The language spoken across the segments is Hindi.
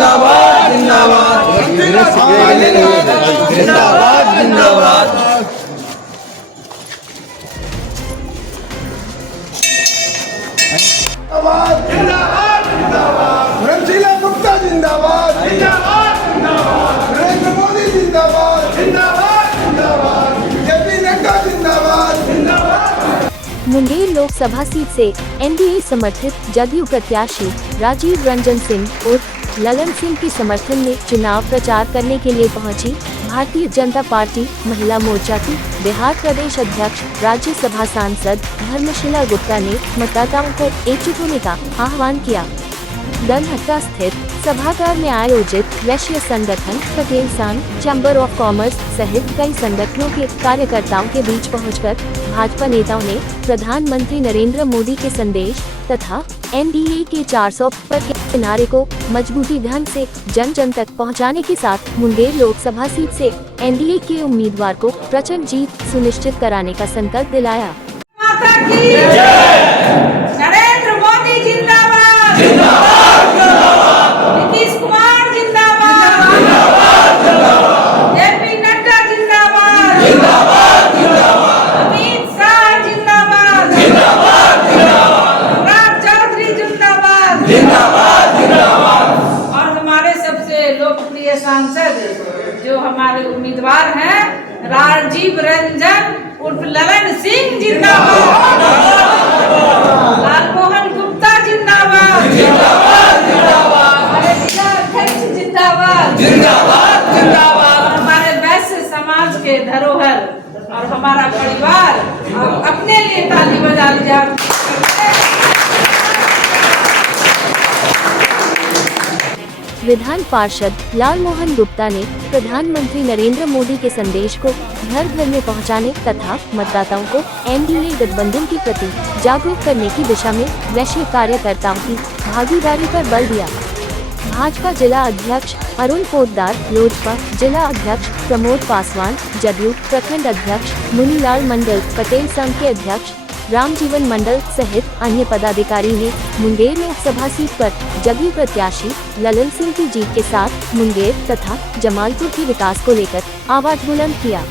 जिंदाबाद जिंदाबाद जिंदाबाद जिंदाबाद। रंजीला गुप्ता जिंदाबाद नरेंद्र मोदी जिंदाबाद जेपी नड्डा जिंदाबाद। मुंगेर लोकसभा सीट से एनडीए समर्थित जदयू प्रत्याशी राजीव रंजन सिंह उर्फ ललन सिंह के समर्थन में चुनाव प्रचार करने के लिए पहुंची भारतीय जनता पार्टी महिला मोर्चा की बिहार प्रदेश अध्यक्ष राज्यसभा सांसद धर्मशिला गुप्ता ने मतदाताओं को एकजुट होने का आह्वान किया। दलहट्टा स्थित सभागार में आयोजित वैश्य संगठन पटेल संघ, चैम्बर ऑफ कॉमर्स सहित कई संगठनों के कार्यकर्ताओं के बीच पहुंचकर भाजपा नेताओं ने प्रधानमंत्री नरेंद्र मोदी के संदेश तथा एनडीए के 400 पर के नारे को मजबूती ढंग से जन जन तक पहुंचाने के साथ मुंगेर लोकसभा सीट से एनडीए के उम्मीदवार को प्रचंड जीत सुनिश्चित कराने का संकल्प दिलाया। नरेंद्र मोदी जिंदाबाद, नीतीश कुमार जिंदाबाद, जेपी नड्डा जिंदाबाद, अमित शाह जिंदाबाद, राज चौधरी जिंदाबाद और हमारे सबसे लोकप्रिय सांसद जो हमारे उम्मीदवार हैं राजीव रंजन उर्फ ललन सिंह जिंदाबाद, लालमोहन गुप्ता जिंदाबाद, हमारे जिला अध्यक्ष जिंदाबाद, हमारे वैश्य समाज के धरोहर और हमारा परिवार अपने लिए ताली बजा लीजिए। विधान पार्षद लालमोहन गुप्ता ने प्रधानमंत्री नरेंद्र मोदी के संदेश को घर घर में पहुंचाने तथा मतदाताओं को एनडीए गठबंधन के प्रति जागरूक करने की दिशा में वैश्विक कार्यकर्ताओं की भागीदारी पर बल दिया। भाजपा जिला अध्यक्ष अरुण पोद्दार, लोजपा जिला अध्यक्ष प्रमोद पासवान, जदयू प्रखंड अध्यक्ष मुनीलाल मंडल, पटेल संघ के अध्यक्ष रामजीवन मंडल सहित अन्य पदाधिकारी ने मुंगेर लोकसभा सीट पर जदयू प्रत्याशी ललन सिंह की जीत के साथ मुंगेर तथा जमालपुर के विकास को लेकर आवाज बुलंद किया।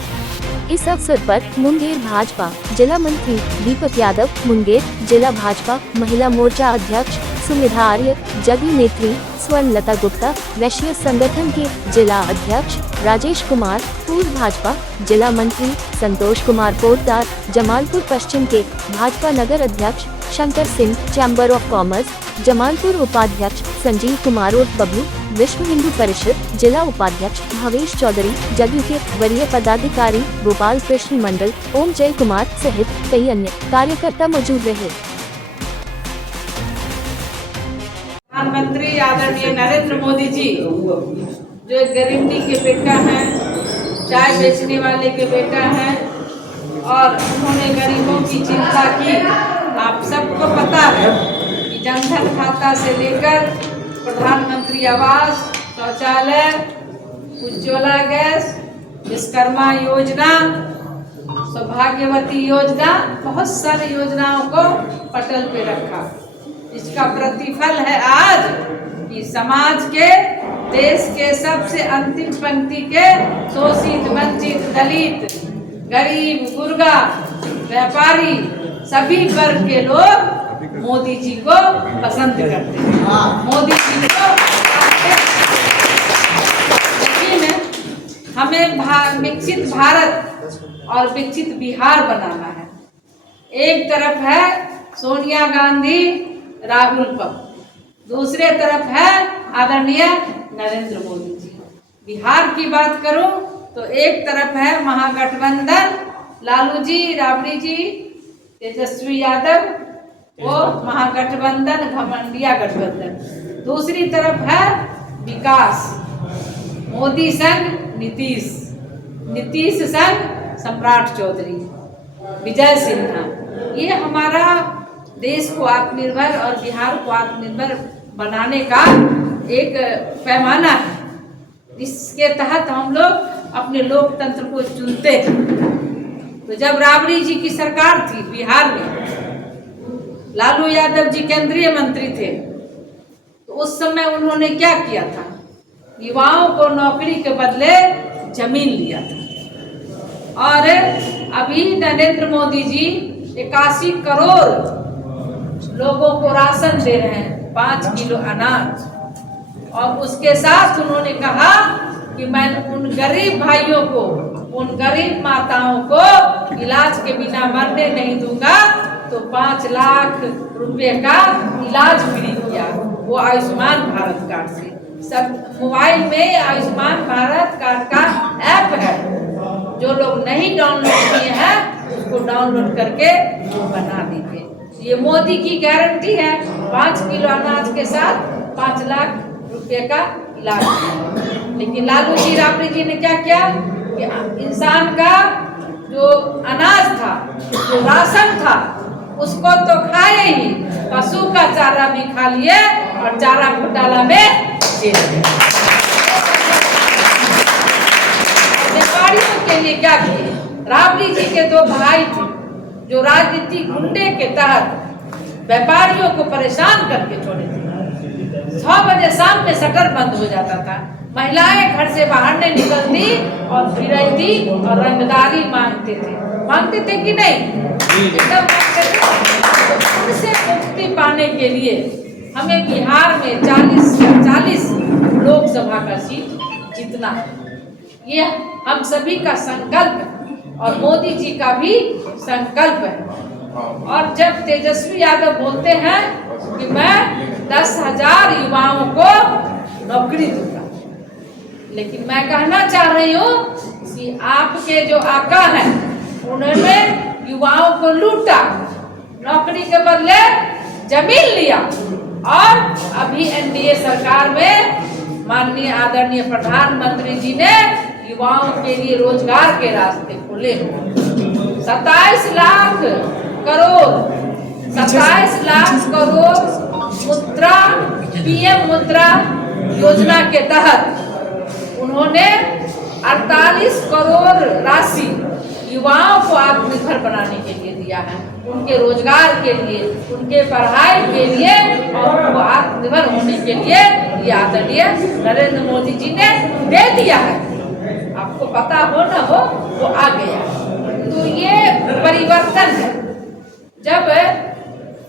इस अवसर पर मुंगेर भाजपा जिला मंत्री दीपक यादव, मुंगेर जिला भाजपा महिला मोर्चा अध्यक्ष सुमिधा आर्य, जदयू नेत्री स्वर्णलता गुप्ता, वैश्य संगठन के जिला अध्यक्ष राजेश कुमार, पूर्व भाजपा जिला मंत्री संतोष कुमार पोद्दार, जमालपुर पश्चिम के भाजपा नगर अध्यक्ष Shankar Singh, chamber of commerce Jamalpur उपाध्यक्ष संजीव कुमार उर्फ बबलू, विश्व हिंदू परिषद जिला उपाध्यक्ष भवेश चौधरी, जदयू के वरीय पदाधिकारी गोपाल कृष्ण मंडल, ओम जय कुमार सहित कई अन्य कार्यकर्ता मौजूद रहे। प्रधानमंत्री आदरणीय नरेंद्र मोदी जी जो एक गरीबनी के बेटा हैं, चाय बेचने वाले के बेटा हैं और उन्होंने गरीबों की चिंता की। आप सबको पता है कि जनधन खाता से लेकर प्रधानमंत्री आवास, शौचालय, उज्ज्वला गैस, विश्वकर्मा योजना, सौभाग्यवती योजना, बहुत सारी योजनाओं को पटल पे रखा। इसका प्रतिफल है आज कि समाज के, देश के सबसे अंतिम पंक्ति के शोषित, वंचित, दलित, गरीब, गुर्गा, व्यापारी सभी वर्ग के लोग मोदी जी को पसंद करते हैं। मोदी जी को लेकिन हमें विकसित भारत और विकसित बिहार बनाना है। एक तरफ है सोनिया गांधी, राहुल पप्पू, दूसरे तरफ है आदरणीय नरेंद्र मोदी जी। बिहार की बात करूं तो एक तरफ है महागठबंधन, लालू जी, राबड़ी जी, तेजस्वी यादव, वो महागठबंधन, घमंडिया गठबंधन। दूसरी तरफ है विकास, मोदी संग नीतीश, नीतीश संग सम्राट चौधरी, विजय सिन्हा। ये हमारा देश को आत्मनिर्भर और बिहार को आत्मनिर्भर बनाने का एक पैमाना है, जिसके तहत हम लोग अपने लोकतंत्र को चुनते हैं। तो जब राबड़ी जी की सरकार थी बिहार में, लालू यादव जी केंद्रीय मंत्री थे, तो उस समय उन्होंने क्या किया था? युवाओं को नौकरी के बदले जमीन लिया था। और अभी नरेंद्र मोदी जी 81 करोड़ लोगों को राशन दे रहे हैं, 5 किलो अनाज। और उसके साथ उन्होंने कहा कि मैं उन गरीब भाइयों को, उन गरीब माताओं को इलाज के बिना मरने नहीं दूंगा। तो 5 लाख रुपए का इलाज फ्री किया, वो आयुष्मान भारत कार्ड से। सब मोबाइल में आयुष्मान भारत कार्ड का ऐप है, जो लोग नहीं डाउनलोड किए हैं उसको डाउनलोड करके बना दीजिए। ये मोदी की गारंटी है, 5 किलो अनाज के साथ 5 लाख रुपए का इलाज। लेकिन लालू जी राबड़ी जी ने क्या किया कि इंसान का जो अनाज था, जो राशन था, उसको तो खाए ही, पशु का चारा भी खा लिए और चारा घोटाला में जेल में। व्यापारियों के लिए क्या किए? राबड़ी जी के 2 भाई थे जो राजनीतिक गुंडे के तहत व्यापारियों को परेशान करके छोड़े थे। 6 बजे शाम में शटर बंद हो जाता था, महिलाएं घर से बाहर नहीं निकलती और फिरती और रंगदारी मांगते थे कि नहीं? एकदम मांगते थे। उनसे मुक्ति पाने के लिए हमें बिहार में 40 लोकसभा का सीट जीतना है। ये हम सभी का संकल्प है और मोदी जी का भी संकल्प है। और जब तेजस्वी यादव बोलते हैं कि मैं 10,000 युवाओं को नौकरी दूंगा, लेकिन मैं कहना चाह रही हूँ कि आपके जो आका हैं उन्होंने युवाओं को लूटा, नौकरी के बदले जमीन लिया। और अभी एनडीए सरकार में माननीय आदरणीय प्रधानमंत्री जी ने युवाओं के लिए रोजगार के रास्ते खोले। 27 लाख करोड़ मुद्रा, पीएम मुद्रा योजना के तहत उन्होंने 48 करोड़ राशि युवाओं को आत्मनिर्भर बनाने के लिए दिया है, उनके रोजगार के लिए, उनके पढ़ाई के लिए और उनको आत्मनिर्भर होने के लिए ये आदरणीय नरेंद्र मोदी जी ने दे दिया है। आपको पता हो न हो, वो आ गया। तो ये परिवर्तन है। जब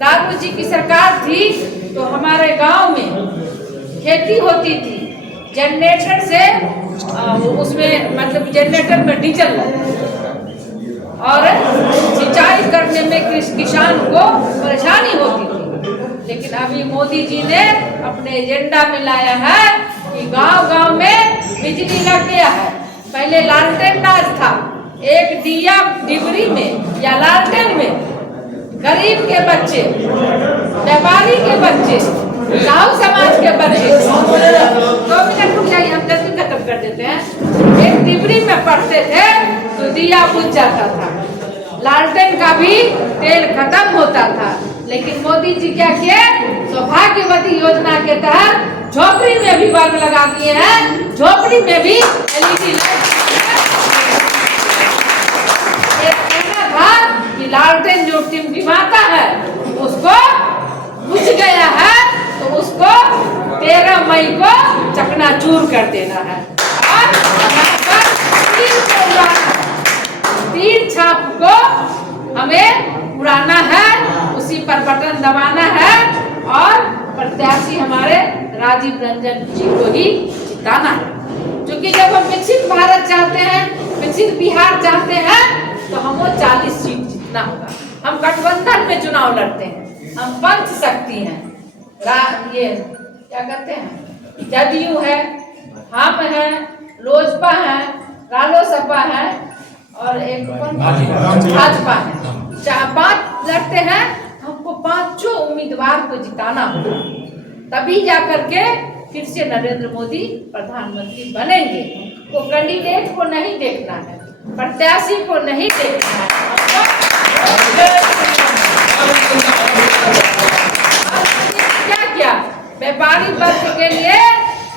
लालू जी की सरकार थी तो हमारे गांव में खेती होती थी, जनरेटर से उसमें मतलब जनरेटर में डीजल और सिंचाई करने में किसान को परेशानी होती थी। लेकिन अभी मोदी जी ने अपने एजेंडा में लाया है कि गांव-गांव में बिजली लग गया है। पहले लालटेन राज था, एक दिया डिबरी में या लालटेन में गरीब के बच्चे, व्यापारी के बच्चे, साहू समाज के बच्चे 2 मिनट रुक जाइए, हम जल्दी खत्म कर देते हैं। एक डिबरी में पढ़ते थे तो दिया बुझ जाता था, लालटेन का भी तेल खत्म होता था। लेकिन मोदी जी क्या किए? सौभाग्यवती योजना के तहत झोपड़ी में भी बल्ब लगा दिए हैं, झोपड़ी में भी एलईडी लाइट। लालटेन जो टिमटिमाता है उसको बुझ गया है, तो उसको 13 मई को चकनाचूर कर देना है और तीर छाप को हमें उड़ाना है, उसी पर बटन दबाना है और प्रत्याशी हमारे राजीव रंजन जी को ही जिताना है। क्योंकि जब हम विकसित भारत चाहते हैं, विकसित बिहार चाहते हैं, तो हमको 40 सीट जीतना होगा। हम गठबंधन में चुनाव लड़ते हैं, हम पंच शक्ति हैं, ये क्या कहते हैं, जदयू है, हम हैं, लोजपा है, रालोसपा है और एक भाजपा है। 5 लड़ते हैं, हमको 5 उम्मीदवार को जिताना होगा, तभी जाकर के फिर से नरेंद्र मोदी प्रधानमंत्री बनेंगे। तो कैंडिडेट को नहीं देखना है, प्रत्याशी को नहीं देखना है। क्या क्या व्यापारी वर्ग के लिए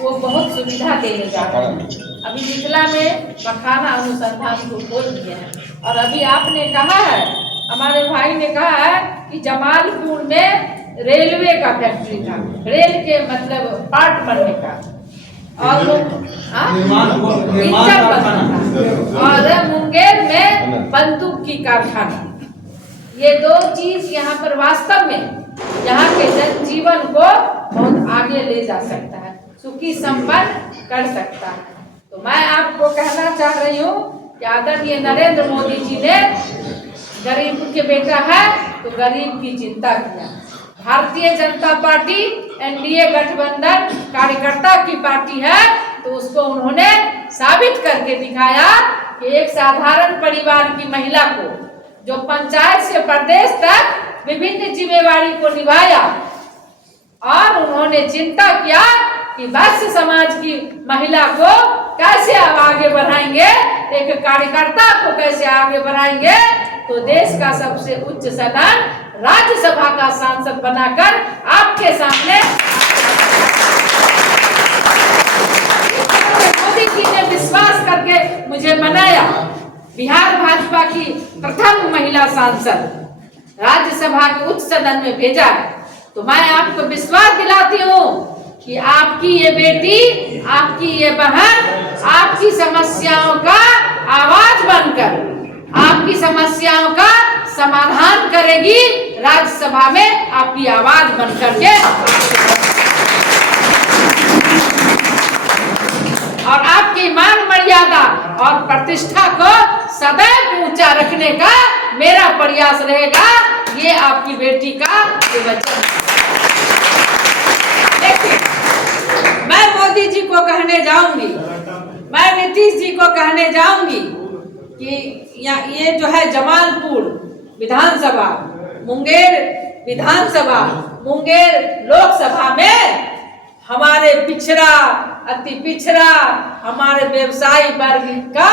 वो बहुत सुविधा देने जा रहे हैं। अभी मिथिला में मखाना अनुसंधान को खोल दिए हैं। और अभी आपने कहा है, हमारे भाई ने कहा है कि जमालपुर में रेलवे का फैक्ट्री था, रेल के मतलब पार्ट बनने का, और इंजन बनता और मुंगेर में बंदूक की कारखाना। ये दो चीज यहाँ पर वास्तव में यहाँ के जनजीवन को बहुत आगे ले जा सकता है, सुखी संपन्न कर सकता है। तो मैं आपको कहना चाह रही हूँ कि आदरणीय नरेंद्र मोदी जी ने गरीब के बेटा है तो गरीब की चिंता किया। भारतीय जनता पार्टी एनडीए गठबंधन कार्यकर्ता की पार्टी है, तो उसको उन्होंने साबित करके दिखाया कि एक साधारण परिवार की महिला को जो पंचायत से प्रदेश तक विभिन्न जिम्मेवारी को निभाया और उन्होंने चिंता किया कि वैश्य समाज की महिला को कैसे आगे बढ़ाएंगे, एक कार्यकर्ता को कैसे आगे बढ़ाएंगे, तो देश का सबसे उच्च सदन राज्यसभा का सांसद बनाकर आपके सामने मोदी जी ने विश्वास करके मुझे बनाया। बिहार भाजपा की प्रथम महिला सांसद राज्यसभा के उच्च सदन में भेजा है। तो मैं आपको विश्वास दिलाती हूँ कि आपकी ये बेटी, आपकी ये बहन आपकी समस्याओं का आवाज बनकर आपकी समस्याओं का समाधान करेगी, राज्यसभा में आपकी आवाज बनकर के और आपकी मान मर्यादा और प्रतिष्ठा को सदैव ऊंचा रखने का मेरा प्रयास रहेगा। ये आपकी बेटी का वचन। लेकिन मैं मोदी जी को कहने जाऊंगी, मैं नीतीश जी को कहने जाऊंगी कि ये जो है जमालपुर विधानसभा, मुंगेर विधानसभा, मुंगेर लोकसभा में हमारे पिछड़ा, अति पिछड़ा हमारे व्यवसायी वर्ग का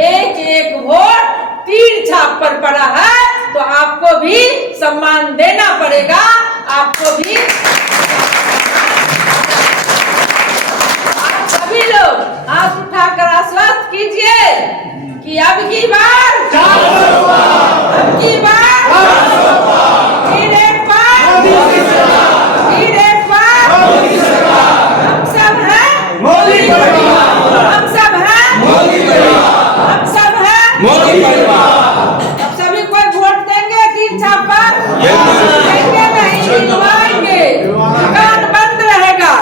एक एक वोट तीर छाप पर पड़ा है, तो आपको भी सम्मान देना पड़ेगा। आपको भी आप सभी लोग हाथ उठाकर आश्वस्त कीजिए कि अब की बार अब की बार फिर एक बार फिर एक बार हम सब हैं मोदी परिवार, हम सब हैं मोदी परिवार, हम सब हैं मोदी परिवार। अब सभी कोई वोट देंगे तीन छाप पर? देंगे नहीं, दिलवाएंगे। दुकान बंद रहेगा,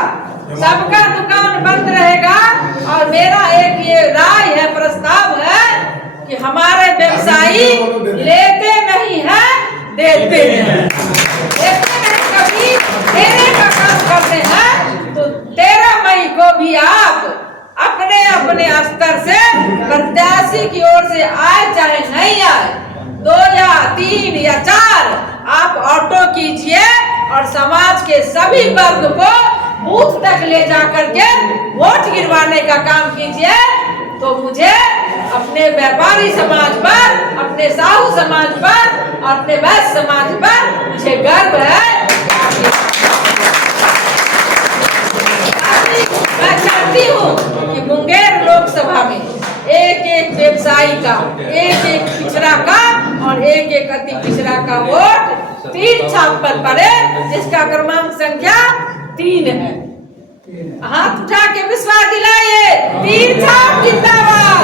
सबका दुकान बंद रहेगा। और मेरा एक ये राय है, प्रस्ताव है कि हमारे व्यवसायी लेते नहीं है, देते हैं। लेते नहीं, कभी देने का काम करते हैं। तो 13 मई को भी आप अपने अपने स्तर से प्रत्याशी की ओर से आए चाहे नहीं आए, 2 या 3 या 4 आप ऑटो कीजिए और समाज के सभी वर्ग को बूथ तक ले जाकर के वोट गिरवाने का काम कीजिए। तो मुझे अपने व्यापारी समाज पर, अपने साहू समाज पर, अपने वैश्य समाज पर मुझे गर्व है। मैं चाहती हूँ कि मुंगेर लोकसभा में एक एक व्यवसायी का, एक एक पिछड़ा का और एक एक अति पिछड़ा का वोट तीन छाप पर पड़े, जिसका क्रमांक संख्या 3 है। हाथ उठा के विश्वास दिलाइए, तीन छाप जिंदाबाद।